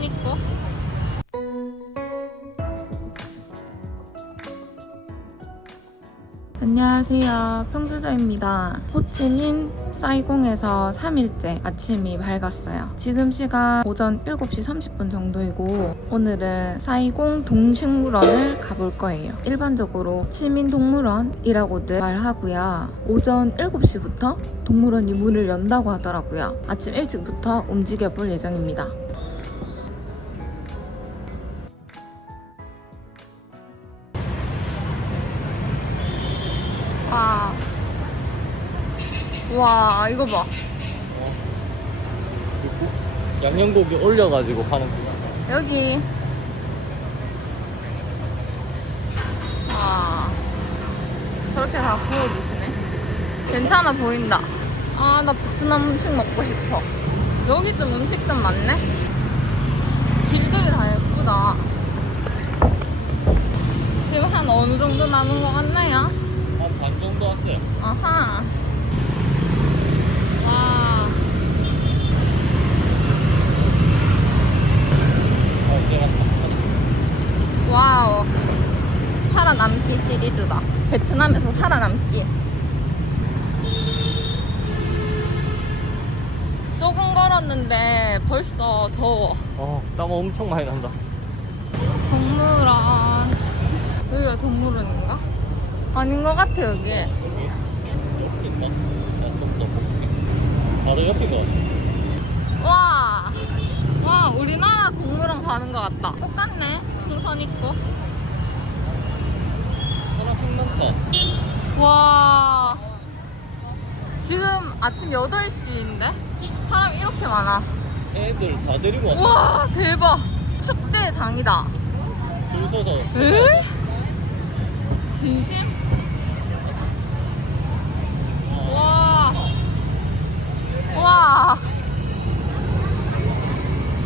풍선 있고. 안녕하세요. 평수저입니다. 호치민 사이공에서 3일째 아침이 밝았어요. 지금 시간 오전 7시 30분 정도이고 오늘은 사이공 동식물원을 가볼 거예요. 일반적으로 호치민 동물원이라고들 말하고요. 오전 7시부터 동물원이 문을 연다고 하더라고요. 아침 일찍부터 움직여 볼 예정입니다. 와. 와, 이거 봐. 양념고기 올려가지고 파는구나. 여기. 와. 저렇게 다 구워주시네. 괜찮아 보인다. 아, 나 베트남 음식 먹고 싶어. 여기 좀 음식점 많네? 길들이 다 예쁘다. 지금 한 어느 정도 남은 것 같나요? 한반 정도 왔어요. 아하. 와. 어, 이제 갔다. 와우. 살아남기 시리즈다. 베트남에서 살아남기. 조금 걸었는데 벌써 더워. 어, 땀 엄청 많이 난다. 동물원. 여기가 동물원인가? 아닌 것 같아, 여기. 바로 옆인 것 같아. 와. 와, 우리나라 동물원 가는 것 같다. 똑같네. 풍선 있고. 하나. 와. 지금 아침 8시인데? 사람 이렇게 많아. 애들 다 데리고 왔어. 우와, 대박. 축제 장이다. 줄 서서. 에? 진심? 와. 와.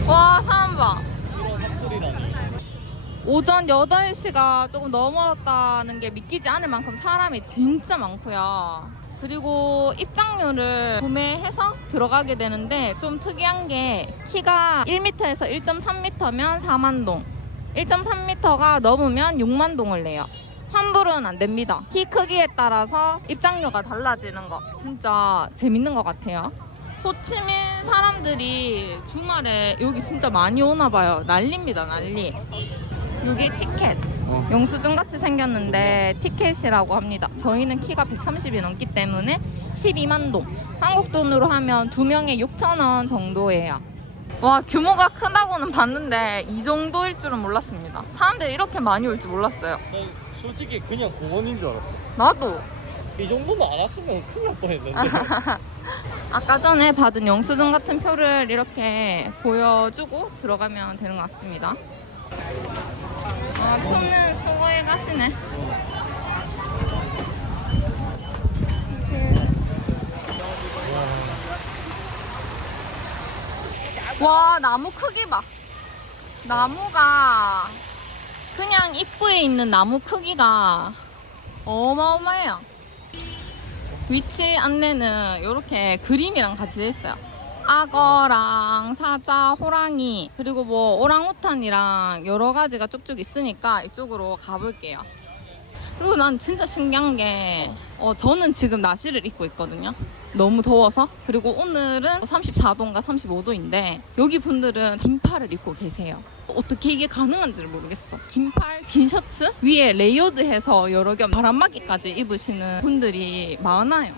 와, 사람 봐. 오전 8시가 조금 넘었다는 게 믿기지 않을 만큼 사람이 진짜 많고요. 그리고 입장료를 구매해서 들어가게 되는데 좀 특이한 게 키가 1m에서 1.3m면 4만 동, 1.3m가 넘으면 6만 동을 내요. 환불은 안 됩니다. 키 크기에 따라서 입장료가 달라지는 거 진짜 재밌는 것 같아요. 호치민 사람들이 주말에 여기 진짜 많이 오나 봐요. 난리입니다, 난리. 여기 티켓. 어. 영수증 같이 생겼는데 티켓이라고 합니다. 저희는 키가 130이 넘기 때문에 12만 동. 한국 돈으로 하면 두 명에 6천 원 정도예요. 와 규모가 크다고는 봤는데 이 정도일 줄은 몰랐습니다. 사람들이 이렇게 많이 올 줄 몰랐어요. 난 솔직히 그냥 공원인 줄 알았어. 나도 이 정도는 안 왔으면 큰일 날 뻔했는데. 아까 전에 받은 영수증 같은 표를 이렇게 보여주고 들어가면 되는 것 같습니다. 아, 표는 수거해 가시네. 와, 나무 크기 봐. 나무가 그냥 입구에 있는 나무 크기가 어마어마해요. 위치 안내는 이렇게 그림이랑 같이 돼 있어요. 악어랑 사자, 호랑이 그리고 뭐 오랑우탄이랑 여러 가지가 쭉쭉 있으니까 이쪽으로 가볼게요. 그리고 난 진짜 신기한 게 어, 저는 지금 나시를 입고 있거든요. 너무 더워서 그리고 오늘은 34도인가 35도인데 여기 분들은 긴팔을 입고 계세요. 어떻게 이게 가능한지를 모르겠어. 긴팔, 긴 셔츠 위에 레이어드해서 여러 겹 바람막이까지 입으시는 분들이 많아요.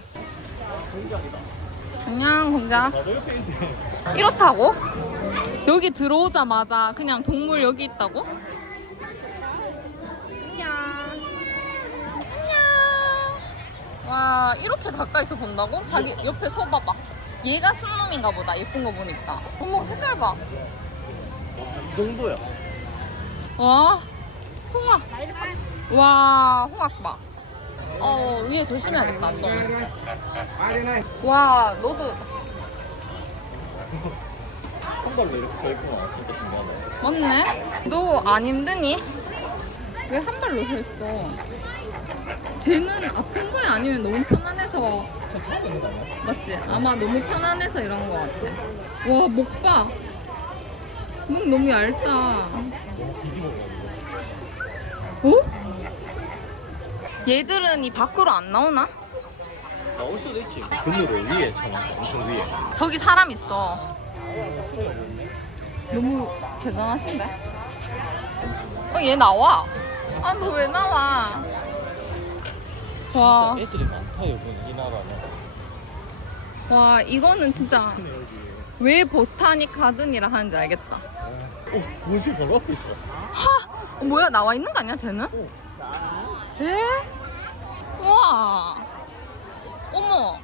그냥 공작. 이렇다고? 여기 들어오자마자 그냥 동물 여기 있다고? 와 이렇게 가까이서 본다고? 자기 옆에 서 봐봐. 얘가 순놈인가 보다. 예쁜 거 보니까. 어머 색깔 봐. 이 정도야. 와 홍학. 와 홍학 봐. 어 위에 조심해야겠다 또. 와 너도 한 발로 이렇게 서 있구나. 진짜 신기하네. 맞네. 너 안 힘드니? 왜 한 발로 서 있어? 쟤는 아픈 거야 아니면 너무 편안해서? 맞지? 아마 너무 편안해서 이런 거 같아. 와 목 봐. 문 너무 얇다. 어? 얘들은 이 밖으로 안 나오나? 나올 수도 있지 그늘을 위에 쳐놔 엄청 위에 저기 사람 있어. 너무 대단하신데? 어, 얘 나와. 아, 너 왜 나와? 와, 진짜 애들이 많다 여기 이 나라는 와, 이거는 진짜 여기 왜 보타닉 가든이라 하는지 알겠다. 어 문실 바로 앞에 있어 어, 뭐야, 나와 있는 거 아니야, 쟤는? 에? 우와. 어머.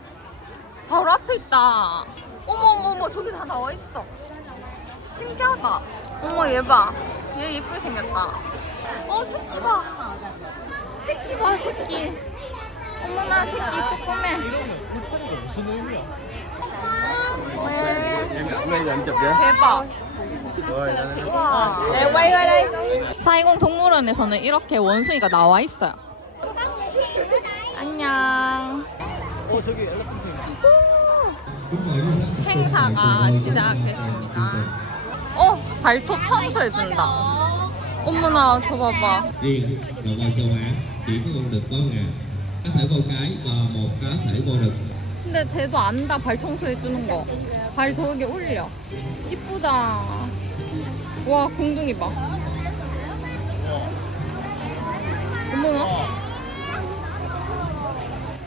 바로 앞에 있다. 어머, 어머, 어머, 저기 다 나와 있어. 신기하다. 어머, 얘 봐. 얘 예쁘게 생겼다. 어, 새끼 봐. 새끼 봐, 새끼. 어머나, 새끼 조그매. 이러면 울타리가 무슨 의미야 왜? 대박. 사이공 동물원에서는 이렇게 원숭이가 나와 있어요. 안녕. 어 저기 행사가 시작됐습니다. 어, 발톱 청소해준다. 어머나, 저 봐봐. Riêng đồng bằng châu Á chỉ có con đực có ngà có thể vô cái và một cá thể vô đực 근데 쟤도 안다, 발 청소해주는 거. 발 저기 올려. 이쁘다. 와, 공둥이 봐. 어머나.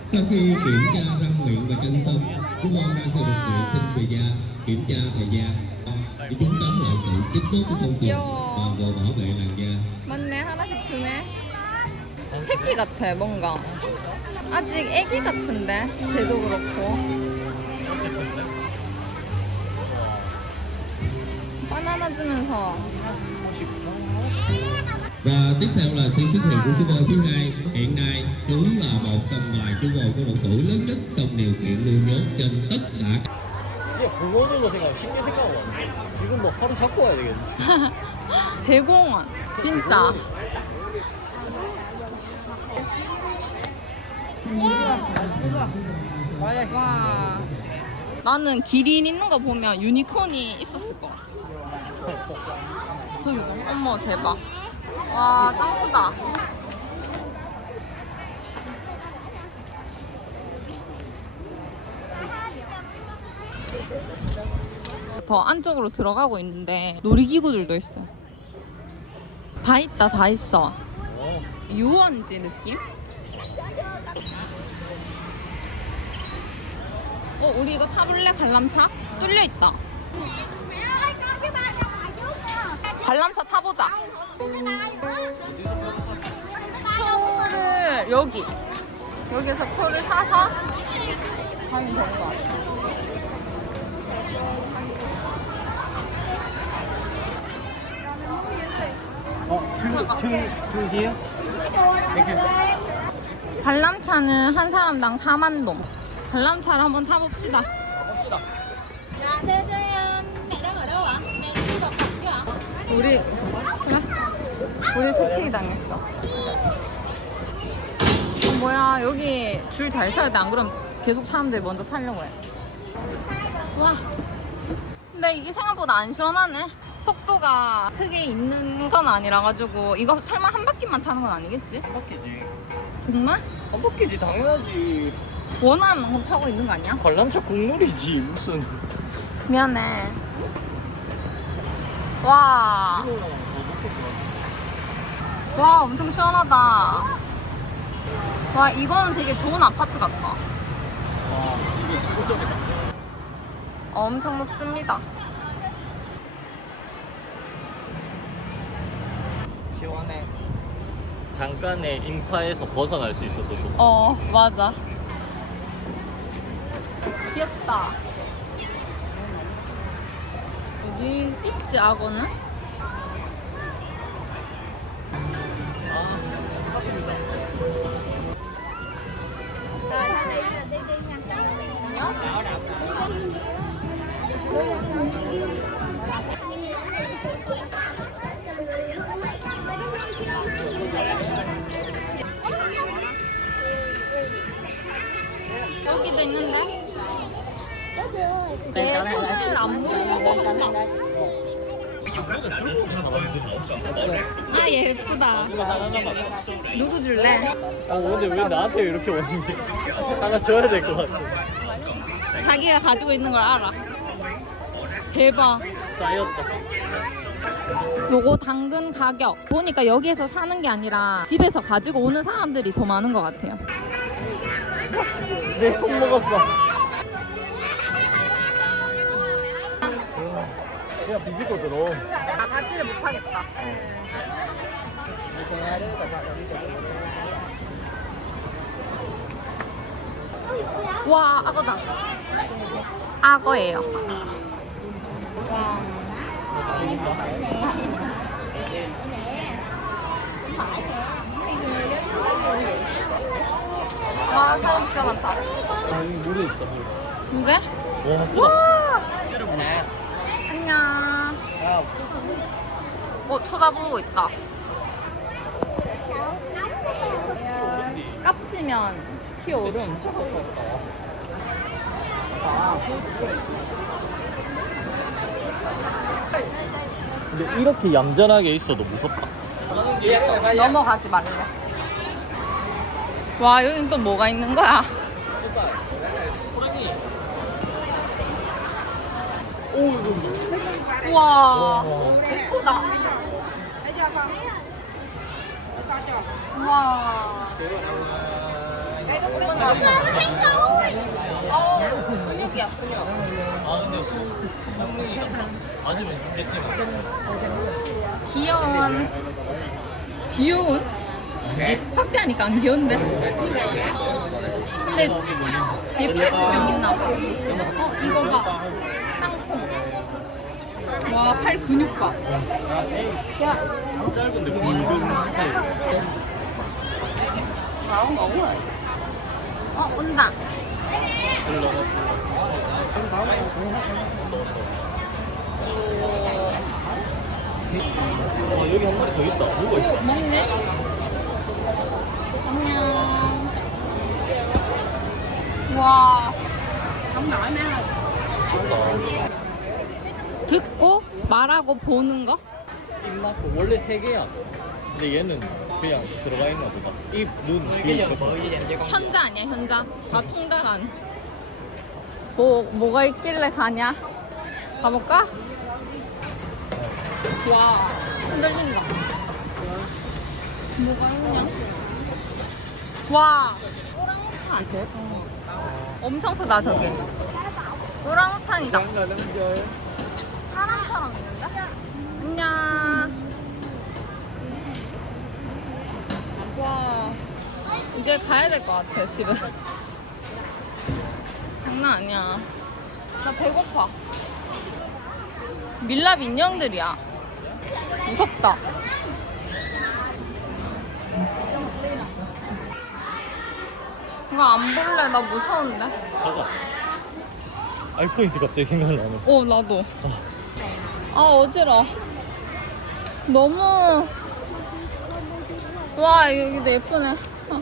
sau khi kiểm tra răng miệng và chân xong chú con đang sẽ được vệ sinh về da kiểm tra về da để chúng tóm lại sự tiếp tốt của công trường và vừa bảo vệ làn da 맞네, 하나씩 주네. 새끼 같아, 뭔가. 아직 애기 같은데, 쟤도 그렇고. 바나나 주면서. và tiếp theo là sự xuất hiện của chú voi thứ hai hiện nay chú là một trong vài chú voi có độ tuổi lớn nhất trong điều kiện nuôi nhốt trên tất cả 진짜 공원으로 생각 쉽게 돼. 이건 뭐 하루 잡고 와야 되겠지 대공원. 진짜. 와. 나는 기린 있는 거 보면 유니콘이 있었을 것 같아. 저기 봐. 어머, 대박. 와, 짱 크다. 더 안쪽으로 들어가고 있는데 놀이기구들도 있어요. 다 있다, 다 있어. 어. 유원지 느낌? 어, 우리 이거 타볼래? 관람차? 뚫려 있다. 관람차 타보자. 표를 여기 여기서 표를 사서 가면 되는 것 같아. 어? 둘둘둘? 이렇게 관람차는 한 사람당 4만 동. 관람차를 한번 타봅시다. 우리 그래? 우리 새치기 당했어. 어, 뭐야 여기 줄 잘 서야 돼. 안 그럼 계속 사람들이 먼저 타려고 해. 와. 근데 이게 생각보다 안 시원하네. 속도가 크게 있는 건 아니라 가지고 이거 설마 한 바퀴만 타는 건 아니겠지? 한 바퀴지 정말? 한 바퀴지 당연하지 원하는 만큼 타고 있는 거 아니야? 관람차 국룰이지 무슨. 미안해. 와. 같아 와 엄청 시원하다. 와 이거는 되게 좋은 아파트 같다. 와 이게 최고점이다 어, 엄청 높습니다. 시원해. 잠깐의 인파에서 벗어날 수 있어서 좋다 어 맞아 귀엽다 여기 있지 악어는? 여기도 있는데 내 손을 안 보이고 한다 아 예쁘다. 누구 줄래? 어 근데 왜 나한테 이렇게 오는지 하나 줘야 될 것 같아. 자기가 가지고 있는 걸 알아. 대박. 쌓였다. 요거 당근 가격 보니까 여기에서 사는 게 아니라 집에서 가지고 오는 사람들이 더 많은 것 같아요. 내 손 먹었어. 그냥 비비고 들어. 나가지를 못하겠다. 와 악어다. 악어예요. 와 사람 진짜 많다. 아 여기 물에 있다 물. 그래? 와 크다. 와 안녕. 야, 어 쳐다보고 있다. 깝치면 피오름. 근데 이렇게 얌전하게 있어도 무섭다. 넘어가지 말래. 와 여긴 또 뭐가 있는 거야? 오 이거 우와 와. 예쁘다. 우와. 근육이야 근육. 아 근데 손 형님이 맞으면 죽겠지만. 귀여운 귀여운? 확대하니까 안 귀여운데? 근데 예쁠 분명 있나 봐. 어 이거 봐. 와 팔 근육 봐. 짧은데 굵은 스타일. 어 온다. 아 여기 한 마리 더 있다. 누가 있어? 먹네. 안녕. 와. 듣고 말하고 보는 거? 입맛 원래 세 개야. 근데 얘는 그냥 들어가 있나 보다. 입, 눈, 귀. 현자 아니야 현자? 다 통달한. 뭐 뭐가 있길래 가냐? 가볼까? 와 흔들린다. 뭐가 있냐? 와 오랑우탄. 엄청 크다 저기. 오랑우탄이다. 사람처럼 있는데? 안녕. 와. 이제 가야 될 것 같아, 집에. 장난 아니야. 나 배고파. 밀랍 인형들이야. 무섭다. 이거 안 볼래. 나 무서운데. 가자. 아이포인트 갑자기 생각나네. 어, 나도. 아, 어지러. 너무. 와, 여기도 예쁘네. 어.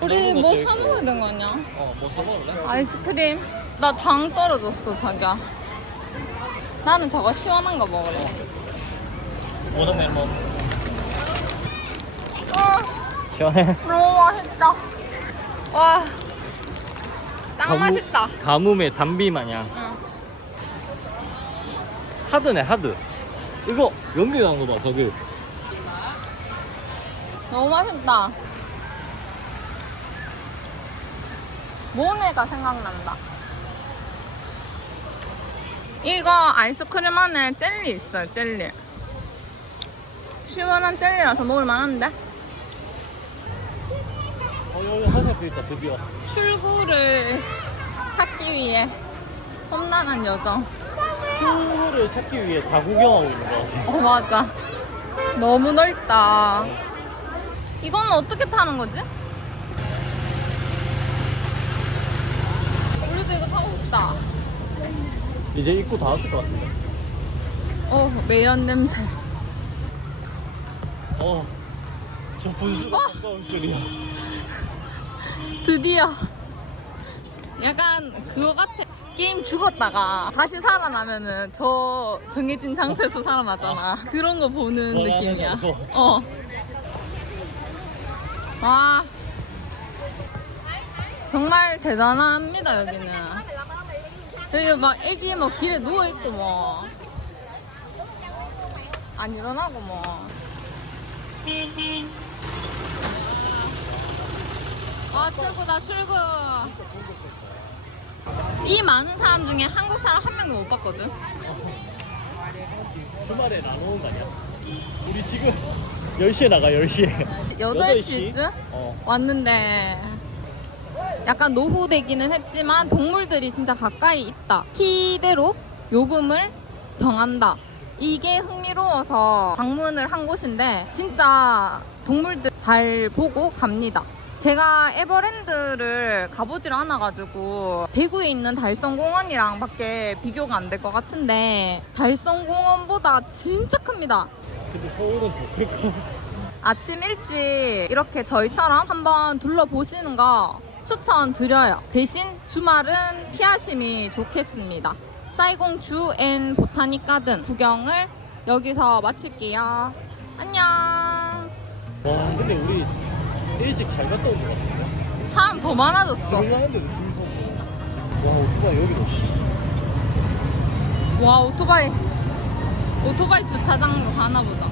우리 뭐 사. 먹어야 되는 거 아니야? 어, 뭐 사먹을래? 아이스크림. 나 당 떨어졌어, 자기야. 나는 저거 시원한 거 먹을래. 워터멜론. 어, 시원해. 너무 맛있다. 와. 짱 가무- 맛있다. 가뭄의 단비 마냥. 응. 하드네, 하드. 이거 연기 나는 거 봐, 저기. 너무 맛있다. 모네가 생각난다. 이거 아이스크림 안에 젤리 있어요, 젤리. 시원한 젤리라서 먹을 만한데? 어, 여기 화살표 있다, 드디어. 출구를 찾기 위해 험난한 여정. 친구를 찾기 위해 다 구경하고 있는 거 같아. 어, 맞아. 너무 넓다. 이거는 어떻게 타는 거지? 우리도 이거 타고 싶다. 이제 입구 다 왔을 것 같은데. 어, 매연 냄새. 어. 저 분수가 어? 가까울 줄이야. 드디어. 약간 그거 같아. 게임 죽었다가 다시 살아나면은 저 정해진 장소에서 살아나잖아. 그런 거 보는 뭐라 느낌이야. 어. 와. 정말 대단합니다, 여기는. 여기 막 애기 뭐 길에 누워있고 뭐. 안 일어나고 뭐. 아, 출구다, 출구. 이 많은 사람 중에 한국 사람 한 명도 못 봤거든. 주말에 나오는 거 아니야? 우리 지금 10시에 나가 10시에 8시쯤 어 왔는데 약간 노후되기는 했지만 동물들이 진짜 가까이 있다. 키대로 요금을 정한다. 이게 흥미로워서 방문을 한 곳인데 진짜 동물들 잘 보고 갑니다. 제가 에버랜드를 가보질 않아가지고 대구에 있는 달성공원이랑 밖에 비교가 안 될 것 같은데 달성공원보다 진짜 큽니다. 근데 서울은 더 클까? 아침 일찍 이렇게 저희처럼 한번 둘러보시는 거 추천드려요. 대신 주말은 피하심이 좋겠습니다. 사이공주 앤 보타닉 가든 구경을 여기서 마칠게요. 안녕. 와 근데 우리 일찍 잘 갔다 온것 같아 사람 더 많아졌어. 서고 와 오토바이 여기도 와 오토바이 오토바이 주차장으로 가나 보다.